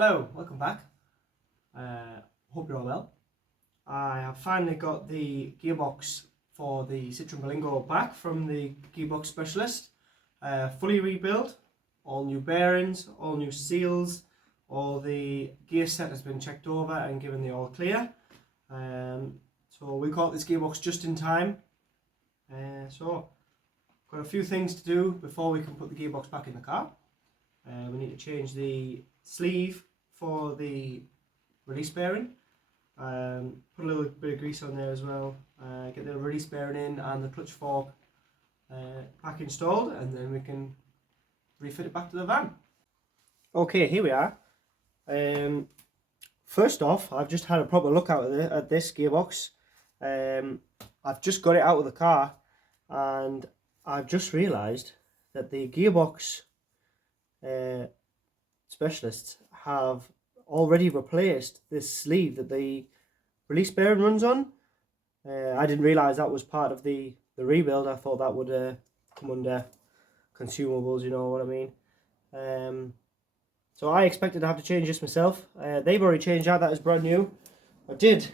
Hello, welcome back. Hope you're all well. I have finally got the gearbox for the Citroën Berlingo back from the gearbox specialist. Fully rebuilt, all new bearings, all new seals, all the gear set has been checked over and given the all clear. So we got this gearbox just in time. So got a few things to do before we can put the gearbox back in the car. We need to change the sleeve for the release bearing, put a little bit of grease on there as well, get the release bearing in and the clutch fork back installed, and then we can refit it back to the van. Okay, here we are. First off, I've just had a proper look at this gearbox. I've just got it out of the car and I've just realised that the gearbox specialists have already replaced this sleeve that the release bearing runs on. I didn't realise that was part of the rebuild. I thought that would come under consumables, you know what I mean. So I expected to have to change this myself. They've already changed that is brand new. I did,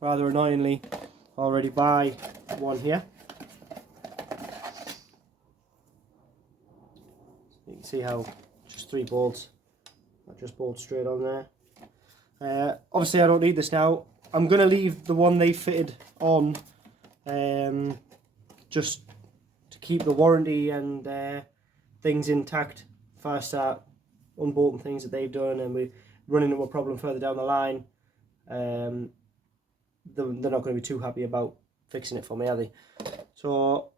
rather annoyingly, already buy one here. So you can see how just 3 bolts, that just bolts straight on there. Obviously I don't need this now. I'm going to leave the one they fitted on just to keep the warranty and things intact if I start unbolting things that they've done and we run into a problem further down the line. They're not going to be too happy about fixing it for me, are they? So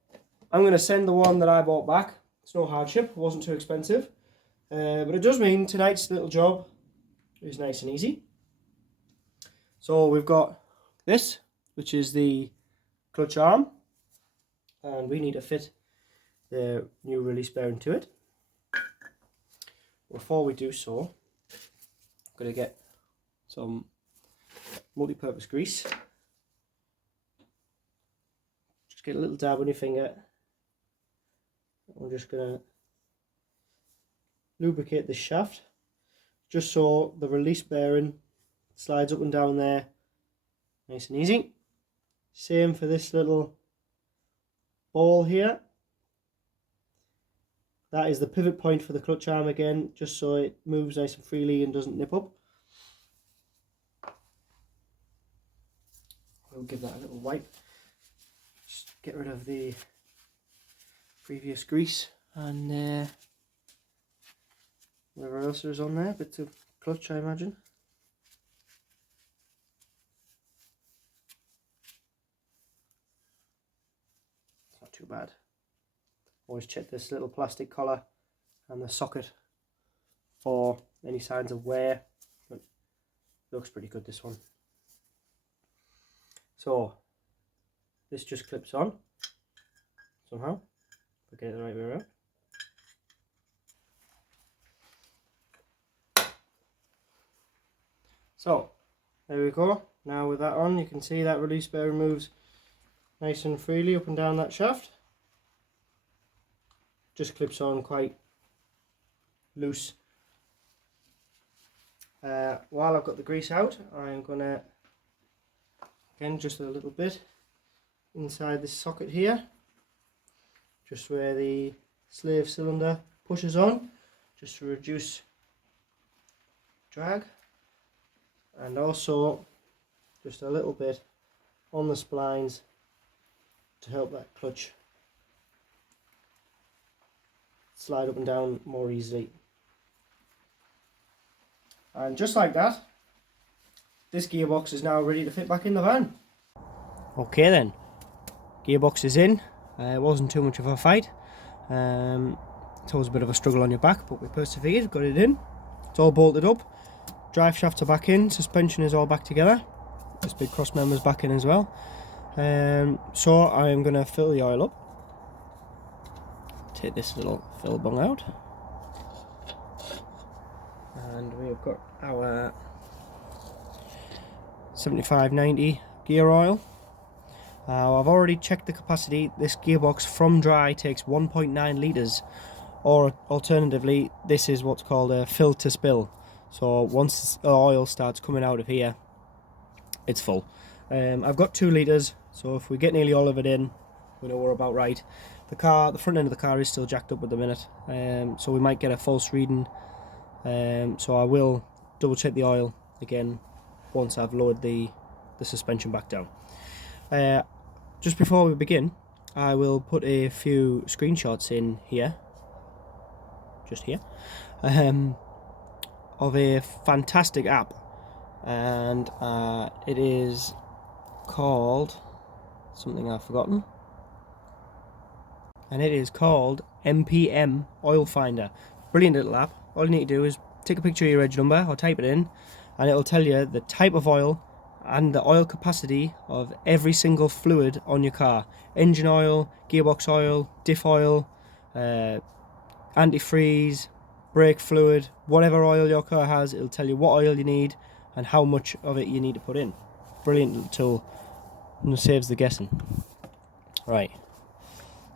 I'm going to send the one that I bought back. It's no hardship, it wasn't too expensive. But it does mean tonight's little job is nice and easy. So we've got this, which is the clutch arm, and we need to fit the new release bearing to it. Before we do so, I'm going to get some multi-purpose grease. Just get a little dab on your finger. I'm just going to lubricate the shaft just so the release bearing slides up and down there nice and easy. Same for this little ball here. That is the pivot point for the clutch arm again, just so it moves nice and freely and doesn't nip up. We'll give that a little wipe, just get rid of the previous grease and whatever else is on there, bits of clutch I imagine. It's not too bad. Always check this little plastic collar and the socket for any signs of wear, but it looks pretty good, this one. So this just clips on somehow, if I get it the right way around. So there we go. Now with that on, you can see that release bearing moves nice and freely up and down that shaft. Just clips on quite loose. While I've got the grease out, I'm gonna, again, just a little bit inside this socket here, just where the slave cylinder pushes on, just to reduce drag, and also just a little bit on the splines to help that clutch slide up and down more easily. And just like that, this gearbox is now ready to fit back in the van. Okay then, gearbox is in. It wasn't too much of a fight. It's always a bit of a struggle on your back, but we persevered, got it in. It's all bolted up. Drive shafts are back in, suspension is all back together. This big cross member's back in as well. So I am going to fill the oil up. Take this little fill bung out. And we've got our 75/90 gear oil. I've already checked the capacity. This gearbox from dry takes 1.9 litres, or alternatively this is what's called a fill to spill. So once the oil starts coming out of here, it's full. I've got 2 litres, so if we get nearly all of it in, we know we're about right. The front end of the car is still jacked up at the minute, so we might get a false reading. So I will double check the oil again once I've lowered the suspension back down. Just before we begin, I will put a few screenshots in here, just here, of a fantastic app, and it is called something I've forgotten, and it is called MPM Oil Finder. Brilliant little app. All you need to do is take a picture of your reg number or type it in, and it'll tell you the type of oil and the oil capacity of every single fluid on your car. Engine oil, gearbox oil, diff oil, antifreeze, brake fluid, whatever oil your car has, it'll tell you what oil you need and how much of it you need to put in. Brilliant little tool, and it saves the guessing. Right,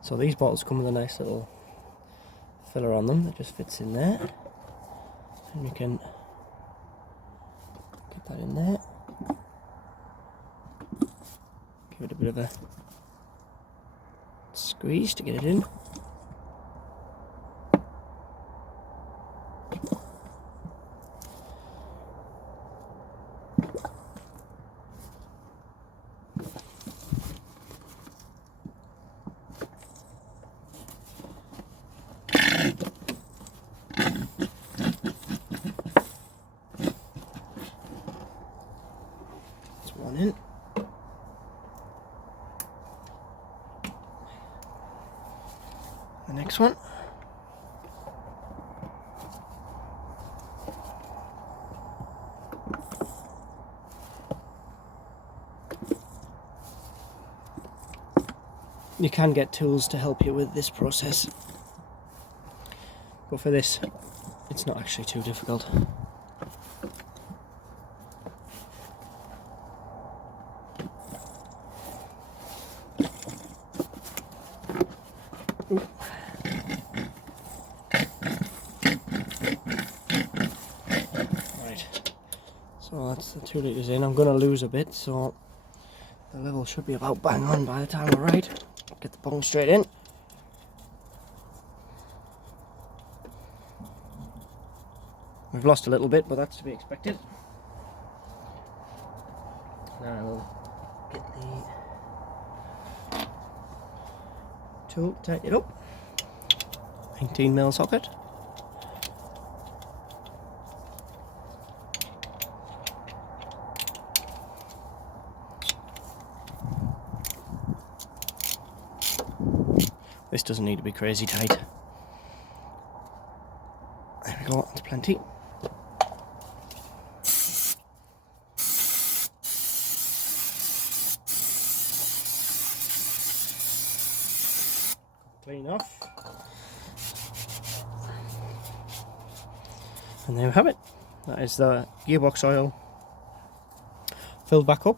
so these bottles come with a nice little filler on them that just fits in there, and you can get that in there, give it a bit of a squeeze to get it in. That's one in. The next one. You can get tools to help you with this process, but for this, it's not actually too difficult. Ooh. Right, so that's the 2 litres in. I'm going to lose a bit, so the level should be about bang on by the time we're right. Get the bung straight in. We've lost a little bit, but that's to be expected. Now I will get the tool, tighten it up. 19mm socket. This doesn't need to be crazy tight. There we go, that's plenty. Clean off. And there we have it. That is the gearbox oil filled back up.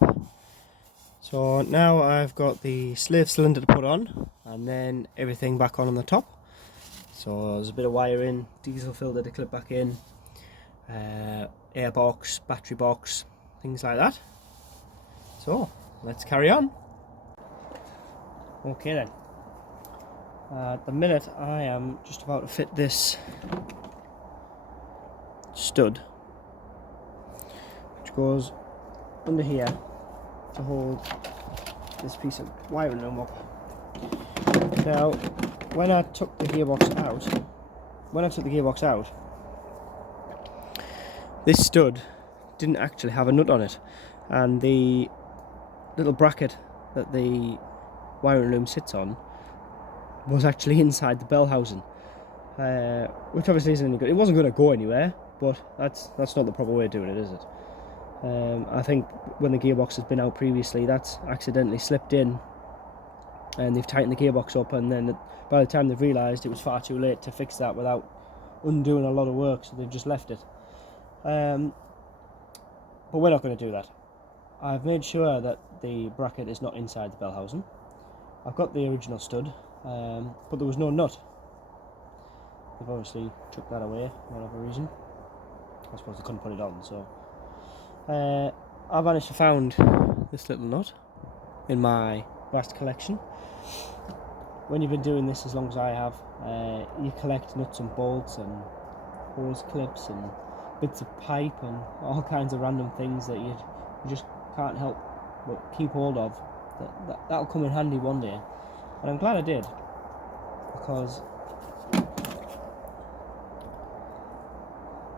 So now I've got the slave cylinder to put on, and then everything back on the top. So there's a bit of wiring, diesel filter to clip back in, air box, battery box, things like that. So let's carry on. Okay then. At the minute I am just about to fit this stud, which goes under here to hold this piece of wiring loom up. Now, when I took the gearbox out, this stud didn't actually have a nut on it, and the little bracket that the wiring loom sits on was actually inside the bell housing, which obviously isn't any good. It wasn't going to go anywhere, but that's not the proper way of doing it, is it? I think when the gearbox has been out previously, that's accidentally slipped in, and they've tightened the gearbox up, and then by the time they've realised it was far too late to fix that without undoing a lot of work, so they've just left it. But we're not going to do that. I've made sure that the bracket is not inside the bell housing. I've got the original stud, but there was no nut. They've obviously took that away for whatever reason. I suppose they couldn't put it on. So I managed to find this little nut in my vast collection. When you've been doing this as long as I have, you collect nuts and bolts and hose clips and bits of pipe and all kinds of random things that you just can't help but keep hold of. That'll come in handy one day, and I'm glad I did, because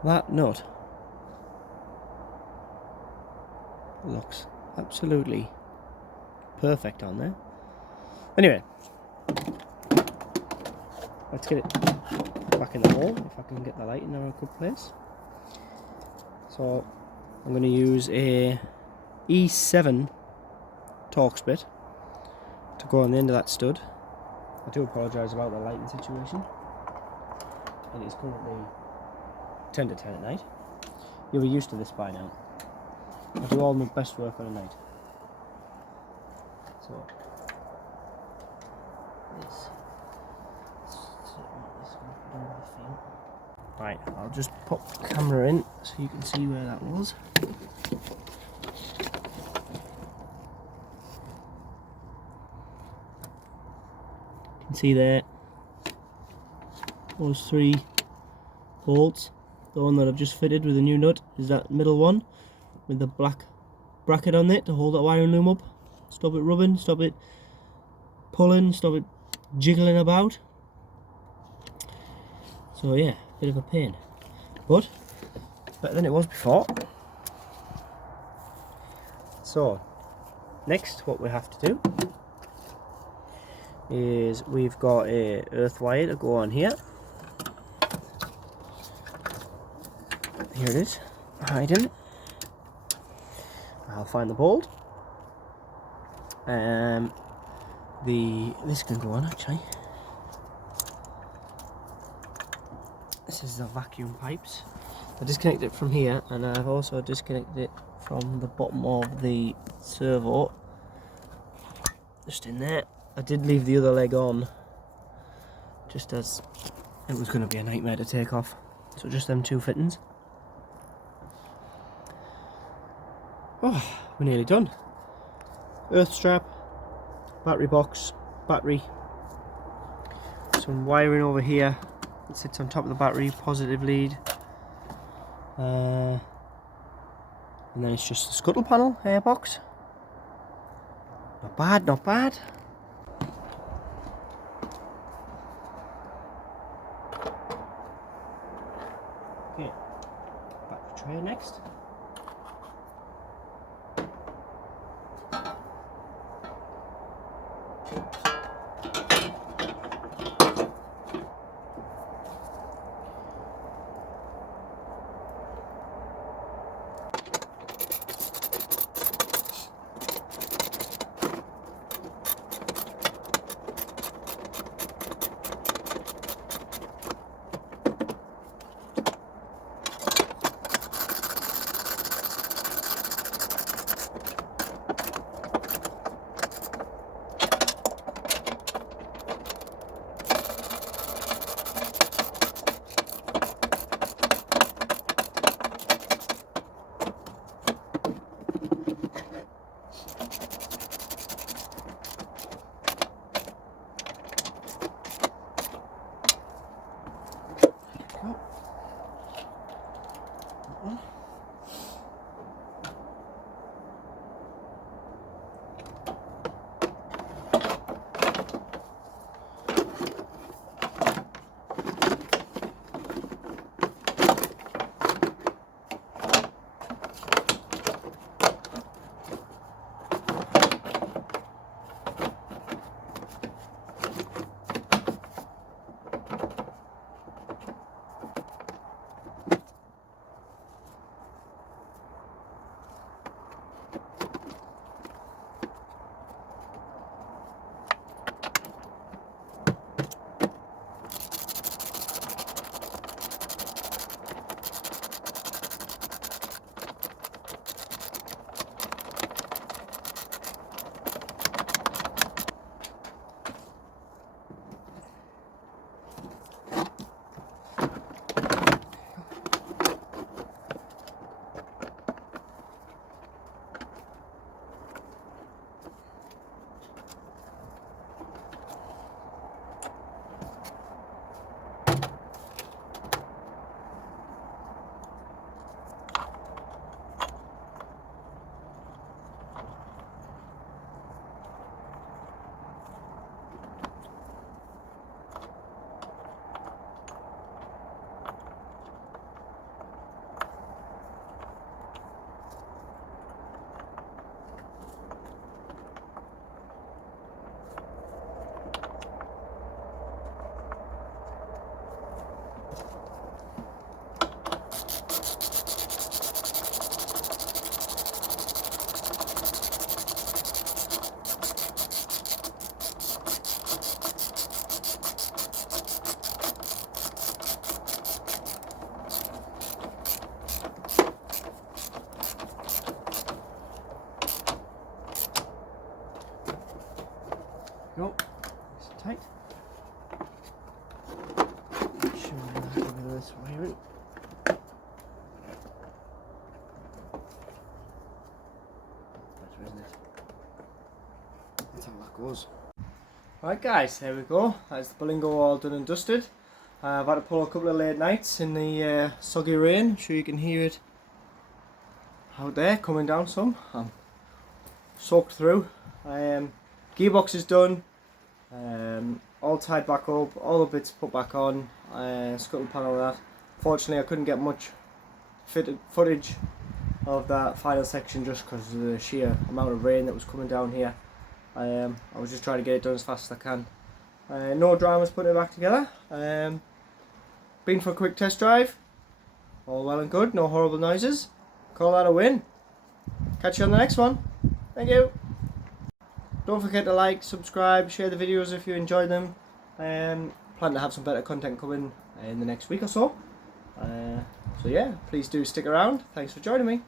that nut looks absolutely perfect on there. Anyway, let's get it back in the hole, if I can get the light in a good place. So I'm going to use a E7 Torx bit to go on the end of that stud. I do apologise about the lighting situation. It is currently 10 to 10 at night. You'll be used to this by now. I do all my best work on a night. So this. Right, I'll just pop the camera in so you can see where that was. You can see there those 3 bolts. The one that I've just fitted with a new nut is that middle one with the black bracket on it to hold that wiring loom up. Stop it rubbing, stop it pulling, stop it jiggling about. So yeah, bit of a pain, but better than it was before. So next what we have to do is we've got a earth wire to go on here. Here it is, hiding. I'll find the bolt. This can go on actually. This is the vacuum pipes. I disconnected it from here, and I've also disconnected it from the bottom of the servo, just in there. I did leave the other leg on, just as it was going to be a nightmare to take off. So just them 2 fittings. Oh, we're nearly done. Earth strap, battery box, battery, some wiring over here. It sits on top of the battery, positive lead, and then it's just the scuttle panel, airbox. Not bad, not bad. Okay, battery tray next. goes. Right guys, there we go. That's the Berlingo all done and dusted. I've had to pull a couple of late nights in the soggy rain. I'm sure you can hear it out there coming down some. I'm soaked through. Gearbox is done. All tied back up, all the bits put back on. Scuttle panel and that. Fortunately I couldn't get much footage of that final section just because of the sheer amount of rain that was coming down here. I was just trying to get it done as fast as I can. No dramas putting it back together. Been for a quick test drive. All well and good, no horrible noises. Call that a win. Catch you on the next one. Thank you. Don't forget to like, subscribe, share the videos if you enjoyed them. Plan to have some better content coming in the next week or so. So yeah, please do stick around. Thanks for joining me.